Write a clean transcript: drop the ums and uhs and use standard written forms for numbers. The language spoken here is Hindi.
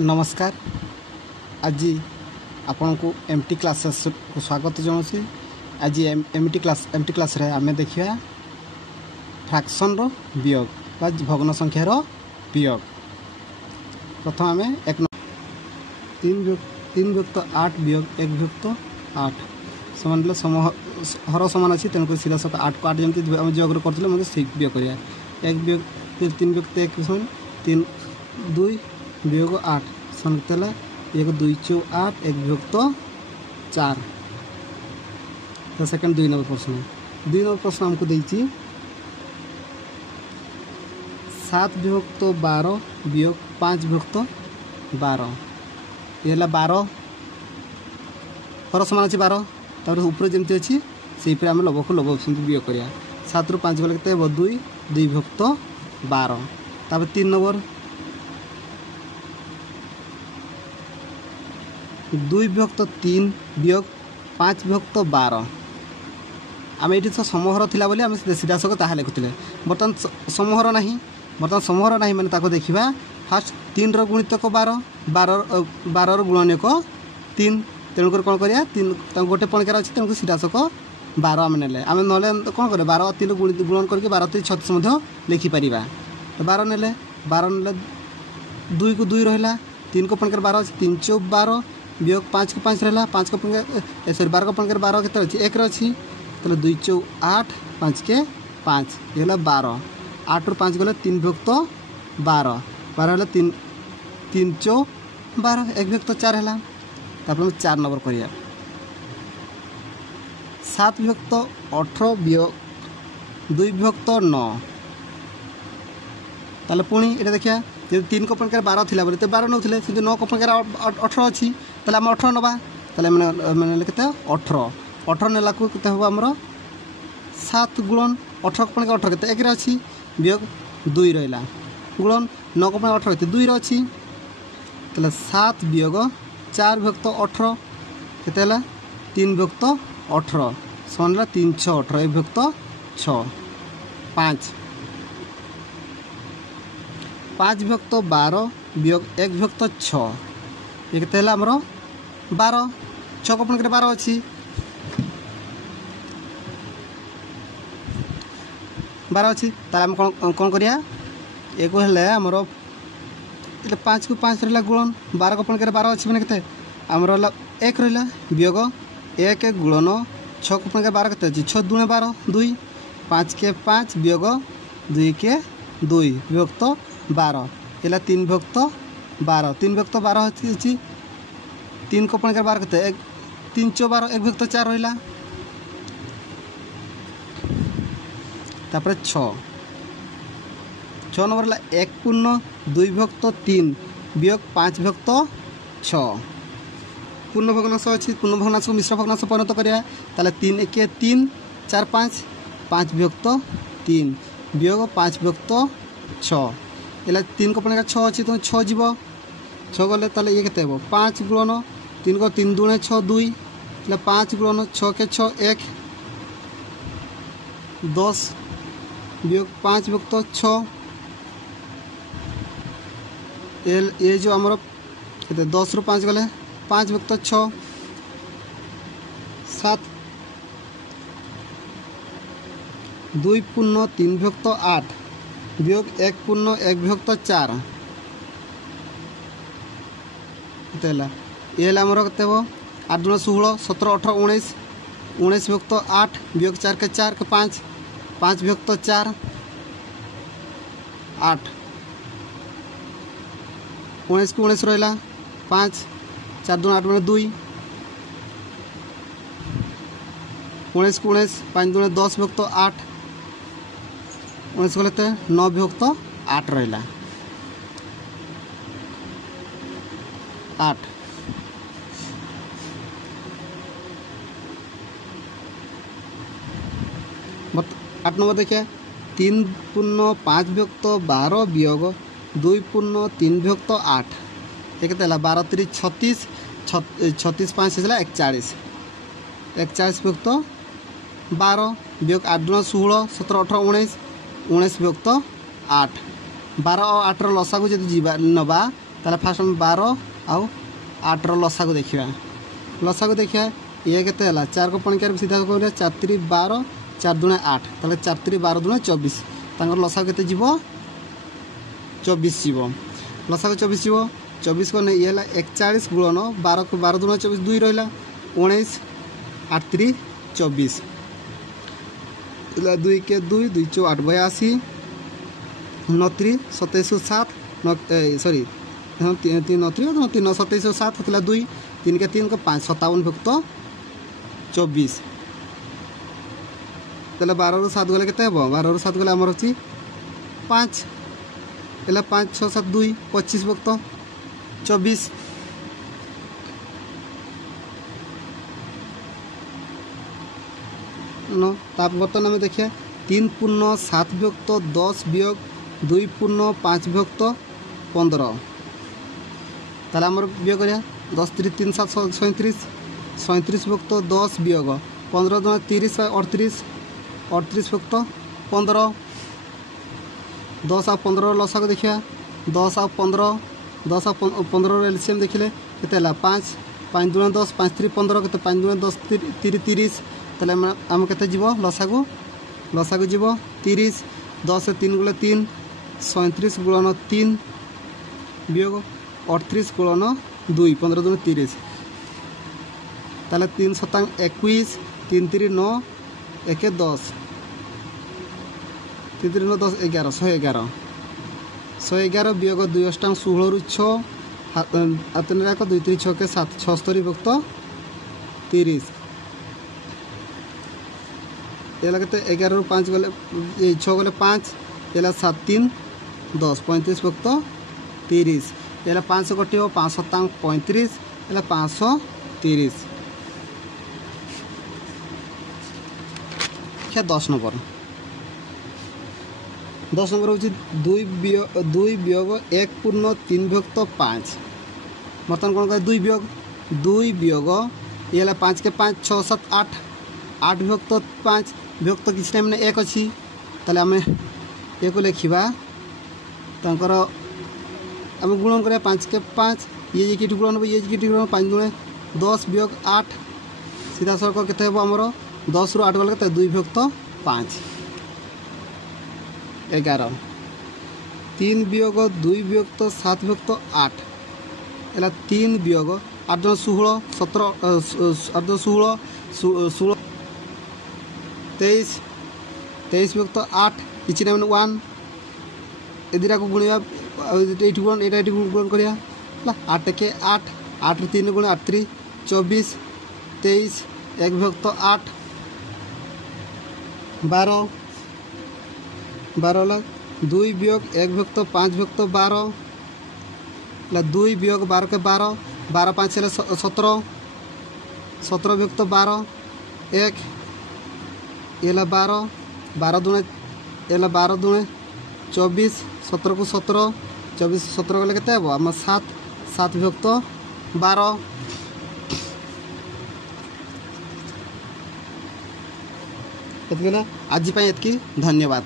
नमस्कार। आज आपण को एमटी क्लासेस को स्वागत जनाऊँ। आज एमटी क्लास रे आमे देखिया फ्रैक्शन रो वियोग बा भग्न संख्या रो वियोग। प्रथम आमे एक तीन विभक्त 8 वियोग एक विभक्त 8 समान हर समान अच्छी तेणुक सीधा सक 8 को 8 जमी आम जग करते मतलब वियोग करिया एक वियोग 3 विभक्त 1 समान 3 2 वियोग 8 समान एक 2 चौ 8 एक विभक्त 4। तो सेकंड 2 नंबर प्रश्न हमको देती 7 विभक्त 12 वियोग 5 विभक्त 12। ये 12 हर समान अच्छी 12 तापर ऊपर जमी अच्छी से आम लभ को लभ वियोग करिया 7 रु 5 गले के 2 2 विभक्त 12। तापर 3 नंबर 2 विभक्त 3 वियोग 5 विभक्त 12। आम ये तो समूहर थिला बोली आम सीधा सक ताहा लिखुले बर्तमान समूहर ना बर्तमान समूहर ना मैंने ताको देखिबा फास्ट 3 रो गुणितक 12 12 रो गुणनीयक 3 तेणुक कौन करिया 3 गोटे पणिकार अच्छी तेणुक सीधा सक 12 आम नेले आम ना कौन कर 12 3 गुणन करके 12 3 36 लिखिपर 12 नेले 2 को 2 रहा 3 को पणिकार 12 अच्छी 3 चौ 12 वियोग 5 को 5 रहा 5 को पणिकार सॉरी 12 को पणिकार 12 के अच्छी 1 अच्छी तो 2 चौ 8 5 के 5 ये 12 8 रु 5 गले 3 विभक्त 12 12 है 3 चौ 12 1 विभक्त 4 है। तापर 4 नंबर करिया 7 विभक्त 18 वियोग 2 विभक्त 9। ताले पुणी ये देखिया जो 3 को पणिकार 12 थिला बोले तो 12 नौथिले से 9 को पणिकार 18 अच्छी ताले आम 18 नबा ताले मैंने केते 18 नेला को केते हो हमरो 7 गुणन 18 को पणिकार 18 केते 1 रे अच्छी वियोग 2 रहिला गुणन 9 को पणिकार 18 केते 2 रे अच्छी ताले 7 वियोग 4 विभक्त 18 केते हला 3 विभक्त 18 समान 3 6 18 1 विभक्त 6 5 5 विभक्त 12 वियोग 1 विभक्त 6 ये केते हला हमरो 12 6 को पणिकार 12 अच्छी 12 अच्छी तार आम कौन करिया एक हेल्ले आमर 5 को 5 रहा गुणन 12 को पणिकार 12 अच्छी मैंने केते आमर 1 रहा वियोग 1 गुणन 6 को पणिकार 12 केते अच्छी 6 2 12 2 5 के 5 वियोग 2 के 2 विभक्त 12 ये 3 विभक्त 12 3 विभक्त 12 अच्छी 3 को पणिकार 12 केते 3 चौ 12 1 विभक्त 4 रहा तापर 6 नंबर है 1 पूर्ण 2 विभक्त 3 वियोग 5 विभक्त 6। पूर्ण भग्नांश अच्छी पूर्ण भग्नांश को मिश्र भग्नांश परिणत करिया ताले 3 1 3 4 5 5 विभक्त 3 वियोग 5 विभक्त 6 ये 3 को पणिकार 6 अच्छी तुम 6 जीव 6 गले ताले ये केते हो 5 गुणन 3 को 3 2 6 2 5 गुणन 6 के 6 1 10 वियोग 5 विभक्त 6 ये जो आमर 10 रु 5 गले 5 विभक्त 6 7 2 पूर्ण 3 विभक्त 8 वियोग 1 पूर्ण 1 विभक्त 4 ये आमर के 8 2 16 17 18 19 19 विभक्त 8 वियोग 4 के 4 के 5 5 विभक्त 4 8 19 को 19 रहा 5 4 2 8 में 2 19 को 19 5 2 10 विभक्त 8 19 गले 9 विभक्त 8 रहा 8 8 नंबर देखिए 3 पूर्ण 5 विभक्त 12 वियोग 2 पूर्ण 3 विभक्त 8 ये केते 12 3 36 36 5 है 41 41 विभक्त 12 वियोग 8 2 16 17 18 19 19 विभक्त 8 12 और 8 लसा को जी नवा ताले फास्ट हम 12 आउ 8 रो लसा को देखिबा। लसा को देखिया ये केते हला 4 को पणिकार सीधा को 4 3 12 4 दुणे 8 ताले 4 3 12 दुणे 24 तांकर लसा केते जीवो 24 जीवो। लसा को 24 जीवो 24 को ये हला 41 गुणन 12 को 12 दुणे 24 2 रहला 19 8 3 24 2 के 2 2 4 8 82 29 27 7 सॉरी 3 29 3 27 7 होता 2 3 के 3 को 5 57 भुक्त 24 तेल 12 रू 7 गले केते हेबो 12 रू 7 गले हमर अछि 5 एला 5 6 7 2 25 भुक्त 24 नो ताप बर्तन में देखिए 3 पूर्ण 7 भुक्त 10 वियोग 2 पूर्ण 5 भुक्त 15 ताले हमर वियोग करिया 10 3 3 7 37 37 भुक्त 10 वियोग 15 दुना 30 38 38 भुक्त 15 10 आ 15 लसा को देखिया 10 आ 15 10 आ 15 एलसीएम देखिले केते हला 5 5 दुना 10 5 3 15 केते 5 दुना 10 3 30 ताले हम केते जीवो लसा को जीवो 30 10 3 गुणे 3 37 गुणन 3 वियोग 38 गुणन 2 15 दुना 30 ताले 3 शतांग 21 3 3 9 1 10 3 3 9 10 11 111 111 वियोग 2 अष्टांग 16 रु 6 हातन राख 2 3 6 के 7 76 भुक्त 30 एला केते 11 रु 5 गले 6 गले 5 एला 7 3 10 35 भुक्त 30 एला 5 कटियो 5 शतांग 35 एला 530 क्या 10 नंबर 10 नंबर होची 2 वियोग 1 पूर्ण 3 भुक्त 5 बर्तन कोन का 2 वियोग एला 5 के 5 6 7 8 8 भुक्त 5 भुक्त किसी टाइम में 1 अच्छी ताले आम एक लिखा तांकर आम गुणन करिया 5 के 5 ये कि गुणन ये कि गुणन 5 गुणे 10 वियोग 8 सीधा सड़क केते हेबो हमरो 10 रु 8 गले केते 2 भुक्त 5 11 3 वियोग 2 भुक्त 7 भुक्त 8 एला 3 वियोग 8 जन 16 17 8 16 16 23 23 भुक्त 8 किछि ना 1 एदिरा को गुणिया एठी गुण एटा एठी गुण करिया 8 के 8 8 3 गुण 8 3 24 23 1 भुक्त 8 12 12 ला 2 वियोग 1 भुक्त 5 भुक्त 12 ला 2 वियोग 12 के 12 12 5 ला 17 17 भुक्त 12 1 एला 12 12 दुणे एला 12 दुणे 24 17 को 17 24 17 गले केते हेबो हम 7 7 भुक्त 12 एतगेला आज पई एतकी धन्यवाद।